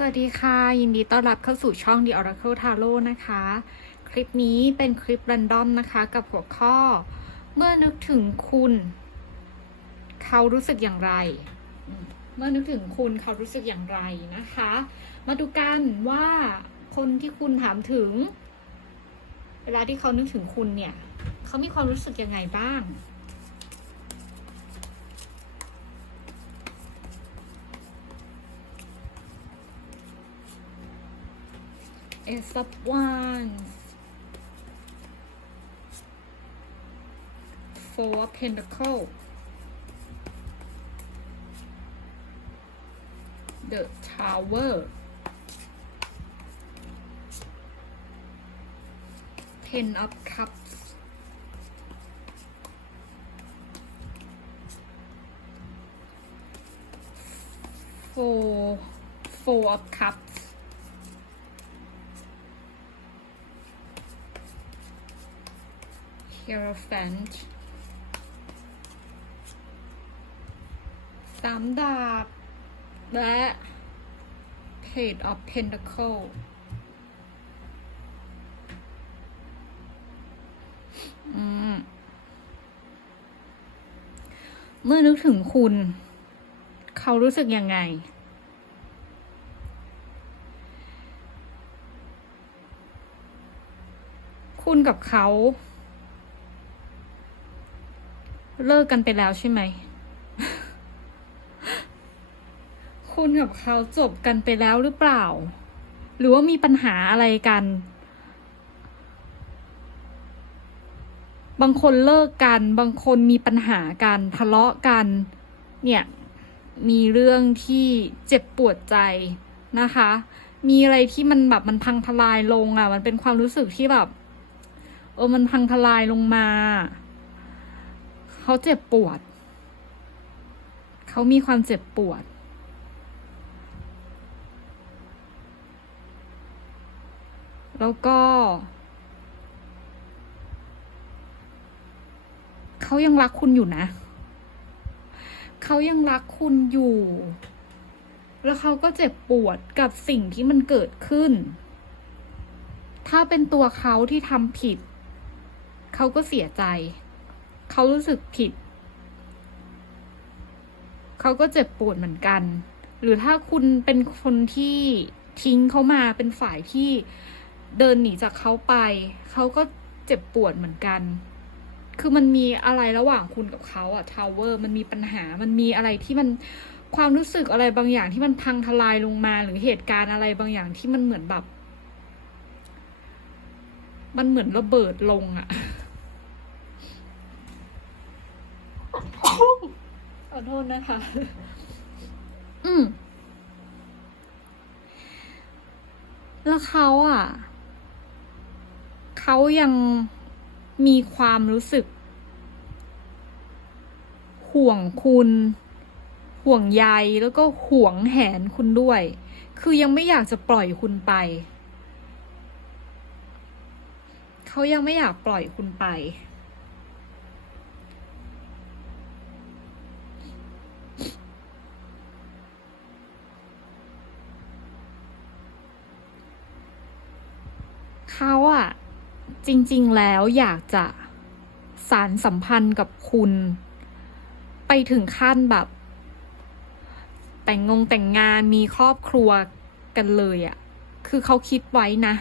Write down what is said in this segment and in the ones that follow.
สวัสดีค่ะ ยินดีต้อนรับเข้าสู่ช่อง The Oracle Tarot นะคะ คลิปนี้เป็นคลิป r รนดอมนะคะ กับหัวข้อ เมื่อนึกถึงคุณ เขารู้สึกอย่างไร เมื่อนึกถึงคุณเขารู้สึกอย่างไรนะคะ มาดูกันว่าคนที่คุณถามถึง เวลาที่เขานึกถึงคุณเนี่ย เขามีความรู้สึกยังไงบ้าง Ace of Wands Four of Pentacle The Tower. Ten of Cups. Four Four of Cups Hierophant สามดาบ และ Page of Pentacle เมื่อนึกถึงคุณ เขารู้สึกยังไง คุณกับเขา เลิกกันไปแล้วใช่ไหม คุณกับเขาจบกันไปแล้วหรือเปล่า หรือว่ามีปัญหาอะไรกัน บางคนเลิกกัน บางคนมีปัญหากัน ทะเลาะกัน เนี่ย มีเรื่องที่เจ็บปวดใจนะคะ มีอะไรที่มันแบบมันพังทลายลงอะ่ะ มันเป็นความรู้สึกที่แบบเออมันพังทลายลงมา เขาเจ็บปวด เขามีความเจ็บปวด แล้วก็ เขายังรักคุณอยู่นะ เขายังรักคุณอยู่ แล้วเขาก็เจ็บปวดกับสิ่งที่มันเกิดขึ้น ถ้าเป็นตัวเขาที่ทำผิด เขาก็เสียใจ เขารู้สึกผิด เขาก็เจ็บปวดเหมือนกัน หรือถ้าคุณเป็นคนที่ทิ้งเขามาเป็นฝ่ายที่เดินหนีจากเขาไป เขาก็เจ็บปวดเหมือนกัน คือมันมีอะไรระหว่างคุณกับเขาอะทาวเวอร์มันมีปัญหา มันมีอะไรที่มันความรู้สึกอะไรบางอย่างที่มันพังทลายลงมา หรือเหตุการณ์อะไรบางอย่างที่มันเหมือนแบบ มันเหมือนระเบิดลงอะ ขอโทษนะคะ อืม แล้วเขาอะ เขายังมีความรู้สึก ห่วงคุณ ห่วงใยแล้วก็ห่วงแหนคุณด้วย คือยังไม่อยากจะปล่อยคุณไป เขายังไม่อยากปล่อยคุณไป เขาอะ จริงๆแล้วอยากจะสารสัมพันธ์กับคุณ ไปถึงขั้นแบบ แต่งงงแต่งงานมีครอบครัวกันเลยอะคือเขาคิดไว้นะ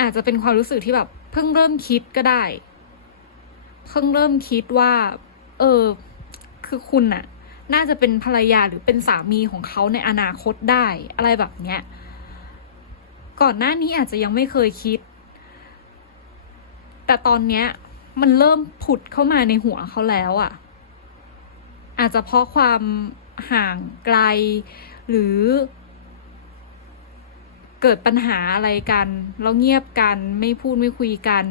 อาจจะเป็นความรู้สึกที่แบบ เพิ่งเริ่มคิดก็ได้ เพิ่งเริ่มคิดว่า เออ คือคุณอะน่าจะเป็นภรรยาหรือเป็นสามีของเขาในอนาคตได้ อะไรแบบเนี้ย ก่อนหน้านี้อาจจะยังไม่เคยคิด แต่ตอนเนี้ยมันเริ่มผุดเข้ามาในหัวเขาแล้วอะ่ะ อาจจะเพราะความห่างไกล หรือ เกิดปัญหาอะไรกันแล้วเงียบกันไม่พูดไม่คุยกัน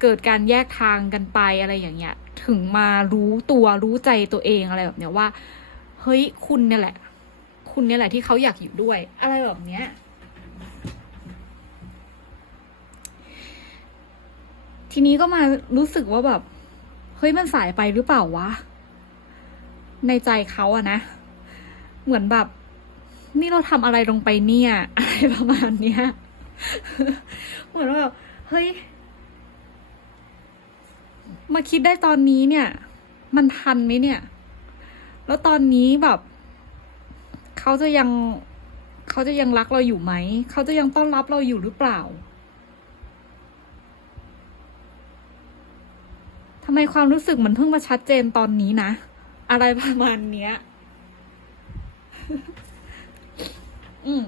เกิดการแยกทางกันไปอะไรอย่างเงี้ย ถึงมารู้ตัวรู้ใจตัวเองอะไรแบบเนี้ยว่า เฮ้ยคุณเนี่ยแหละ คุณเนี่ยแหละที่เขาอยากอยู่ด้วย อะไรแบบเนี้ย ทีนี้ก็มารู้สึกว่าแบบ เฮ้ยมันสายไปหรือเปล่าวะ ในใจเขาอะนะ เหมือนแบบ นี่เราทำอะไรลงไปเนี่ย อะไรประมาณเนี้ย เหมือนว่าแบบเฮ้ย มาคิดได้ตอนนี้เนี่ย มันทันไหมเนี่ย แล้วตอนนี้แบบเขาจะยังเขาจะยังรักเราอยู่ไหม เขาจะยังต้อนรับเราอยู่หรือเปล่าำไมความรู้สึกมันเพิ่งมาชัดเจนตอนนี้นะ อะไรประมาณเนี้ย อืม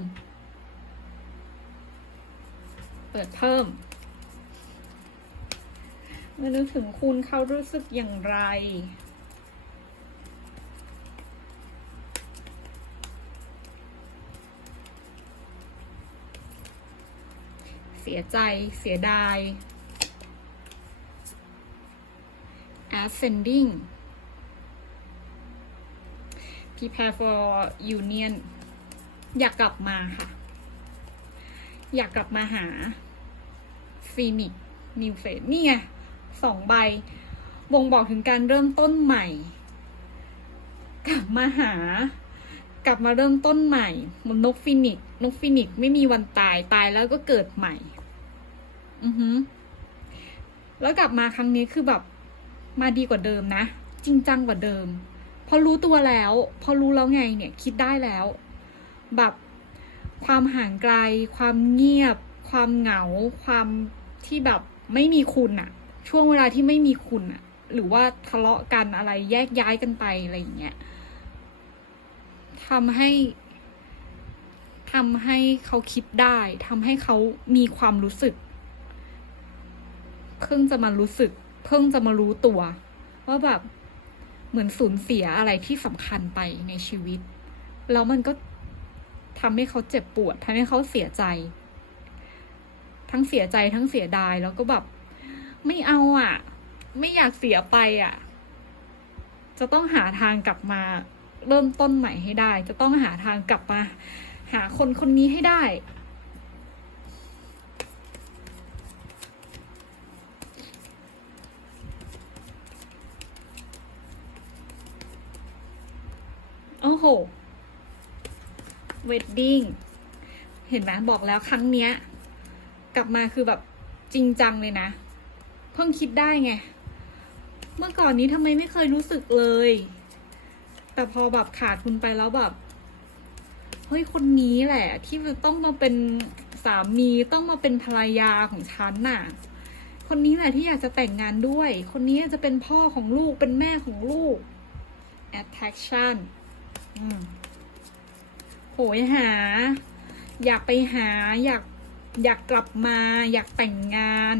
เปิดเพิ่มเมื่อนึกถึงคุณเขารู้สึกอย่างไรเสียใจ เสียดาย ascending prepare for union อยากกลับมาค่ะ อยากกลับมาหาฟีนิกนิวเฟสนี่ไงสองใบ บ่งบอกถึงการเริ่มต้นใหม่ กลับมาหา กลับมาเริ่มต้นใหม่เหมือนนกฟินิกซ์นกฟินิกซ์ไม่มีวันตายตายแล้วก็เกิดใหม่ อือฮึแล้วกลับมาครั้งนี้คือแบบ มาดีกว่าเดิมนะ จริงจังกว่าเดิม พอรู้ตัวแล้ว พอรู้แล้วไงเนี่ยคิดได้แล้ว แบบความห่างไกล ความเงียบ ความเหงา ความที่แบบไม่มีคุณอะช่วงเวลาที่ไม่มีคุณอะหรือว่าทะเลาะกันอะไรแยกย้ายกันไปอะไรอย่างเงี้ยทำให้ทำให้เขาคิดได้ทำให้เขามีความรู้สึก เพิ่งจะมารู้สึก เพิ่งจะมารู้ตัว ว่าแบบเหมือนสูญเสียอะไรที่สำคัญไปในชีวิต แล้วมันก็ทำให้เขาเจ็บปวดทำให้เขาเสียใจ ทั้งเสียใจทั้งเสียดายแล้วก็แบบ ไม่เอาอะ ไม่อยากเสียไปอะ จะต้องหาทางกลับมา เริ่มต้นใหม่ให้ได้ จะต้องหาทางกลับมา หาคนคนนี้ให้ได้ โอ้โห เวดดิ้งเห็นไหมบอกแล้วครั้งเนี้ย กลับมาคือแบบจริงจังเลยนะ เพิ่งคิดได้ไง เมื่อก่อนนี้ทำไมไม่เคยรู้สึกเลย แต่พอแบบขาดคุณไปแล้วแบบเฮ้ยคนนี้แหละ ที่ต้องมาเป็นสามีต้องมาเป็นภรรยาของฉันน่ะ คนนี้แหละที่อยากจะแต่งงานด้วย คนนี้จะเป็นพ่อของลูกเป็นแม่ของลูก attraction อืม ยหา อยากไปหา อยากอยากกลับมา อยากแต่งงาน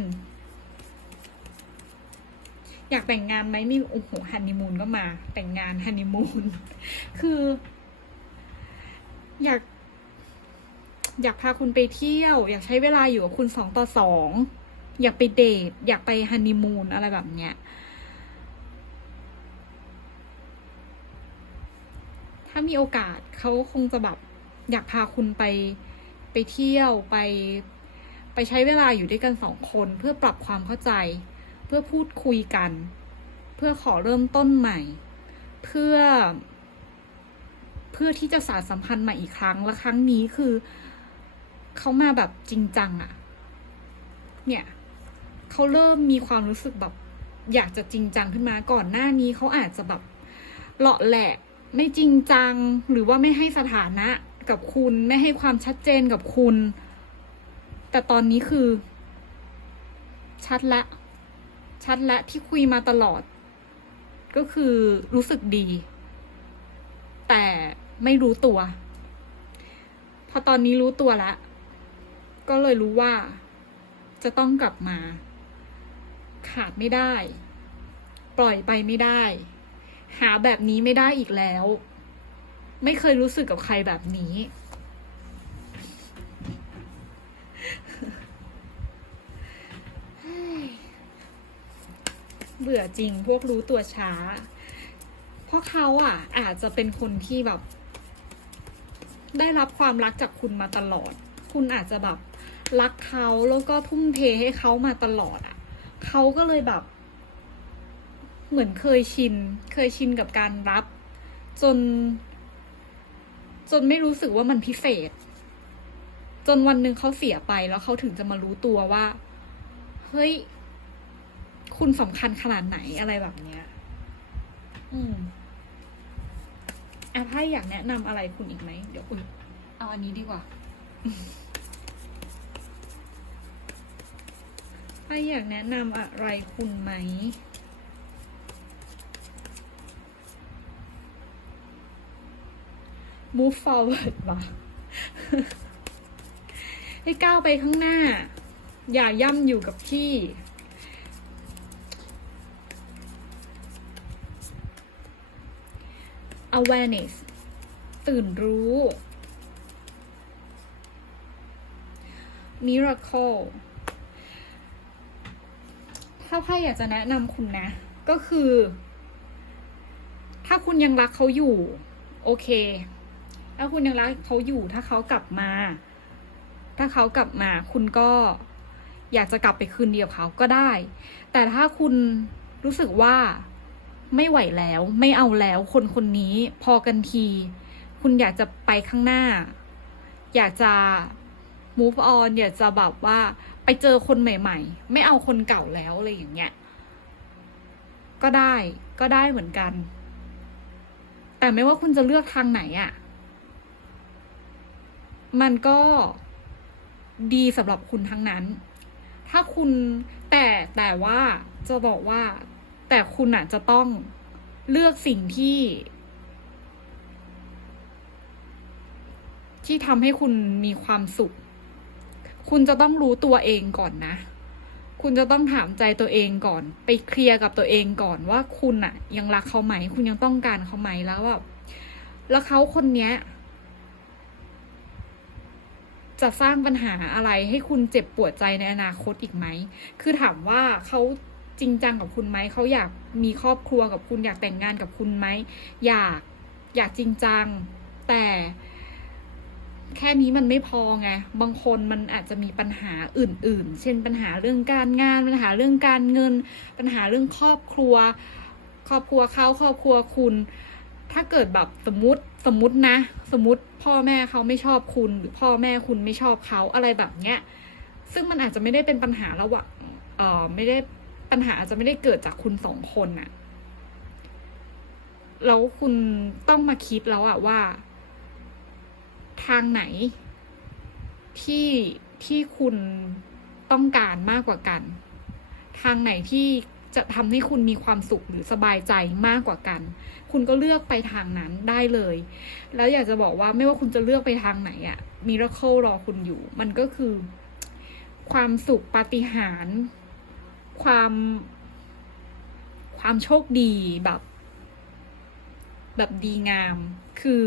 อยากแต่งงานไหมมีโอ้โหฮันนีมูนก็มา แต่งงานฮันนีมูนคือ อยาก อยากพาคุณไปเที่ยว อยากใช้เวลาอยู่กับคุณสองต่อสองอยากไปเดท อยากไปฮันนีมูนอะไรแบบเนี้ยถ้ามีโอกาสเขาคงจะแบบ อยากพาคุณไปไปเที่ยวไป ไปใช้เวลาอยู่ด้วยกันสองคนเพื่อปรับความเข้าใจ เพื่อพูดคุยกัน เพื่อขอเริ่มต้นใหม่ เพื่อ เพื่อที่จะสานสัมพันธ์ใหม่อีกครั้งและครั้งนี้คือเขามาแบบจริงจังอะเนี่ยเขาเริ่มมีความรู้สึกแบบอยากจะจริงจังขึ้นมาก่อนหน้านี้เขาอาจจะแบบเลาะแหละไม่จริงจังหรือว่าไม่ให้สถานะ กับคุณ ไม่ให้ความชัดเจนกับคุณ แต่ตอนนี้คือ ชัดละ ชัดละที่คุยมาตลอด ก็คือรู้สึกดี แต่ไม่รู้ตัว พอตอนนี้รู้ตัวแล้วก็เลยรู้ว่า จะต้องกลับมา ขาดไม่ได้ ปล่อยไปไม่ได้ หาแบบนี้ไม่ได้อีกแล้ว ไม่เคยรู้สึกกับใครแบบนี้ เบื่อจริงพวกรู้ตัวช้า เพราะเขาอะ อาจจะเป็นคนที่แบบ ได้รับความรักจากคุณมาตลอด คุณอาจจะแบบรักเขาแล้วก็ทุ่มเทให้เขามาตลอดอะ เขาก็เลยแบบ เหมือนเคยชิน เคยชินกับการรับ จน จนไม่รู้สึกว่ามันพิเศษ จนวันหนึ่งเขาเสียไปแล้วเขาถึงจะมารู้ตัวว่า เฮ้ย คุณสำคัญขนาดไหนอะไรแบบเนี้ย อืมอะถ้าอยากแนะนำอะไรคุณอีกไหม เดี๋ยวคุณ เอาอันนี้ดีกว่าถ้าอยากแนะนำอะไรคุณไหม move forward ว่ะให้ก้าวไปข้างหน้า อย่าย่ำอยู่กับที่ awareness ตื่นรู้ miracle ถ้าใครอยากจะแนะนำคุณนะ ก็คือ ถ้าคุณยังรักเขาอยู่ โอเค ถ้าคุณยังรักเขาอยู่ถ้าเขากลับมา ถ้าเขากลับมา คุณก็อยากจะกลับไปคืนเดียวเขาก็ได้ แต่ถ้าคุณรู้สึกว่าไม่ไหวแล้ว ไม่เอาแล้ว คนคนนี้พอกันที คุณอยากจะไปข้างหน้า อยากจะ move on อยากจะแบบว่าไปเจอคนใหม่ๆ ไม่เอาคนเก่าแล้วอะไรอย่างเงี้ย ก็ได้ก็ได้เหมือนกัน แต่ไม่ว่าคุณจะเลือกทางไหนอะ่ะ มันก็ดีสำหรับคุณทั้งนั้น ถ้าคุณแต่แต่ว่าจะบอกว่า แต่คุณอะจะต้องเลือกสิ่งที่ ที่ทำให้คุณมีความสุข คุณจะต้องรู้ตัวเองก่อนนะ คุณจะต้องถามใจตัวเองก่อน ไปเคลียร์กับตัวเองก่อนว่าคุณอะยังรักเขาไหม คุณยังต้องการเขาไหมแล้วแบบแล้วเขาคนเนี้ย จะสร้างปัญหาอะไรให้คุณเจ็บปวดใจในอนาคตอีกไหม คือถามว่าเขาจริงจังกับคุณไหม เขาอยากมีครอบครัวกับคุณอยากแต่งงานกับคุณไหม อยากอยากจริงจัง แต่แค่นี้มันไม่พอไง บางคนมันอาจจะมีปัญหาอื่น ๆ เช่นปัญหาเรื่องการงาน ปัญหาเรื่องการเงิน ปัญหาเรื่องครอบครัว ครอบครัวเขาครอบครัวคุณ ถ้าเกิดแบบสมมติสมมตินะ สมมติพ่อแม่เขาไม่ชอบคุณ หรือพ่อแม่คุณไม่ชอบเขาอะไรแบบเนี้ยซึ่งมันอาจจะไม่ได้เป็นปัญหาระหว่างเออไม่ได้ปัญหาอาจจะไม่ได้เกิดจากคุณสองคนน่ะแล้วคุณต้องมาคิดแล้วอะว่า ทางไหน ที่ที่คุณต้องการมากกว่ากัน ทางไหนที่ จะทำให้คุณมีความสุขหรือสบายใจมากกว่ากัน คุณก็เลือกไปทางนั้นได้เลย แล้วอยากจะบอกว่าไม่ว่าคุณจะเลือกไปทางไหนอะมิราเคิลรอคุณอยู่ มันก็คือ ความสุขปาฏิหาริย์ความ ความโชคดีแบบ แบบดีงาม คือ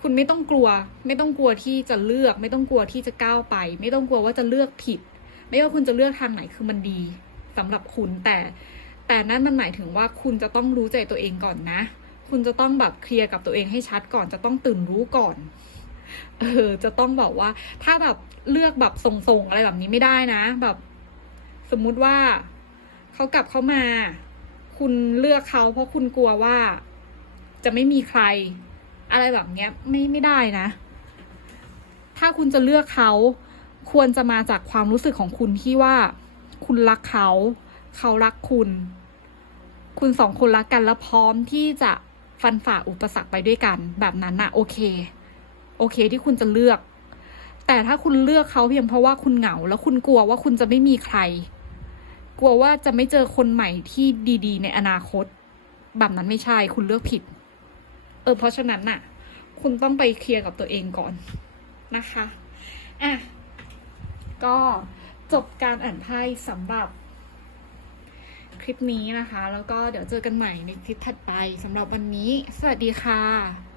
คุณไม่ต้องกลัว ไม่ต้องกลัวที่จะเลือก ไม่ต้องกลัวที่จะก้าวไป ไม่ต้องกลัวว่าจะเลือกผิด ไม่ว่าคุณจะเลือกทางไหนคือมันดี สำหรับคุณแต่แต่นั่นมันหมายถึงว่าคุณจะต้องรู้ใจตัวเองก่อนนะ คุณจะต้องแบบเคลียร์กับตัวเองให้ชัดก่อนจะต้องตื่นรู้ก่อน เออ จะต้องบอกว่า ถ้าแบบเลือกแบบส่งๆอะไรแบบนี้ไม่ได้นะ แบบ สมมุติว่าเขากลับเข้ามา คุณเลือกเขาเพราะคุณกลัวว่า จะไม่มีใคร อะไรแบบเนี้ย ไม่ไม่ได้นะ ถ้าคุณจะเลือกเขาควรจะมาจากความรู้สึกของคุณที่ว่า คุณรักเขา เขารักคุณ คุณสองคนรักกันแล้วพร้อมที่จะฟันฝ่าอุปสรรคไปด้วยกัน แบบนั้นน่ะโอเค โอเคที่คุณจะเลือก แต่ถ้าคุณเลือกเขาเพียงเพราะว่าคุณเหงา แล้วคุณกลัวว่าคุณจะไม่มีใคร กลัวว่าจะไม่เจอคนใหม่ที่ดี ๆ ในอนาคต แบบนั้นไม่ใช่ คุณเลือกผิด เออ เพราะฉะนั้นน่ะ คุณต้องไปเคลียร์กับตัวเองก่อนนะคะ อะ ก็ จบการอ่านไพ่สำหรับคลิปนี้นะคะ แล้วก็เดี๋ยวเจอกันใหม่ในคลิปถัดไปสำหรับวันนี้ สวัสดีค่ะ